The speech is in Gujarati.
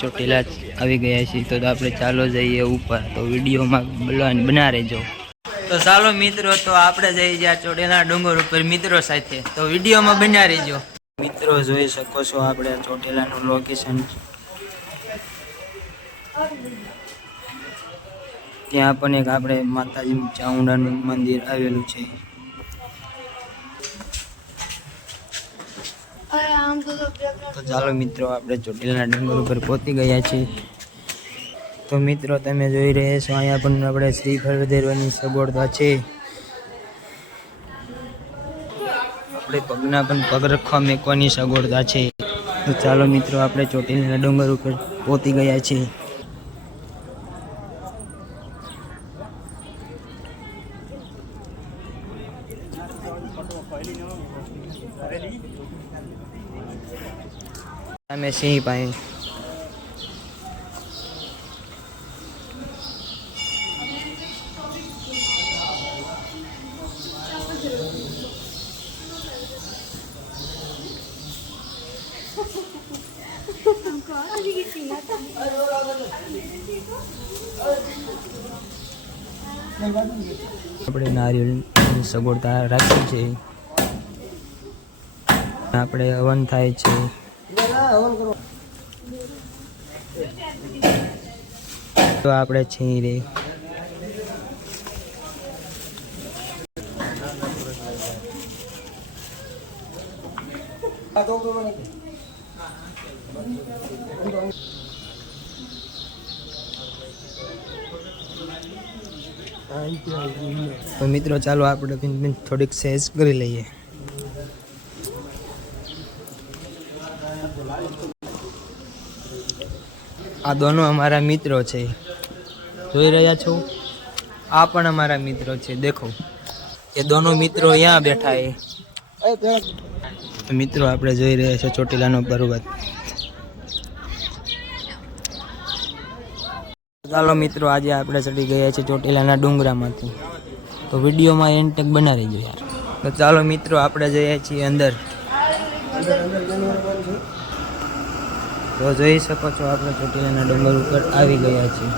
ચોટીલા આવી ગયા છીએ તો આપણે ચાલો જઈએ ઉપર, તો વિડીયોમાં બના રહેજો. તો ચાલો મિત્રો, તો આપણે જઈ ગયા ચોટીલા ડુંગર ઉપર મિત્રો સાથે, તો વિડીયોમાં બના રહેજો. મિત્રો જોઈ શકો છો આપણે ચોટીલાનું લોકેશન. ત્યાં પણ એક આપણે માતાજી ચામુંડાનું મંદિર આવેલું છે. તો ચાલો મિત્રો, આપણે ચોટીલા ડુંગર ઉપર પહોંચી ગયા છીએ. તો મિત્રો તમે જોઈ રહ્યા છો અહીંયા પણ આપણે શ્રીફળ વધારવાની સગવડતા છે. આપણે પગના પણ પગ રખવા મેકવાની સગવડતા છે. તો ચાલો મિત્રો, આપણે ચોટીલા ડુંગર ઉપર પહોંચી ગયા છીએ. અમે સિંહ પાસે આપણે નારિયેળની સગવડતા રાખી છે. આપણે હવન થાય છે. તો આપણે છીએ રે તો મિત્રો ચાલો આપણે થોડીક સહેજ કરી લઈએ. આ દોનો અમારા મિત્રો છે, જોઈ રહ્યા છો. આ પણ અમારા મિત્રો છે, દેખો એ દોનો મિત્રો यहाँ બેઠા है. મિત્રો આપણે જોઈ રહ્યા છે ચોટીલાનો પર્વત. ચાલો મિત્રો, આજે આપણે ચડી ગયા છીએ ચોટીલાના ડુંગરામાંથી, તો વિડીયોમાં એન્ડ તક બના રહેજો યાર. તો ચાલો મિત્રો, આપણે જઈએ છીએ અંદર. તો જોઈ શકો છો આપણે ચોટીલાના ડુંગર ઉપર આવી ગયા છીએ.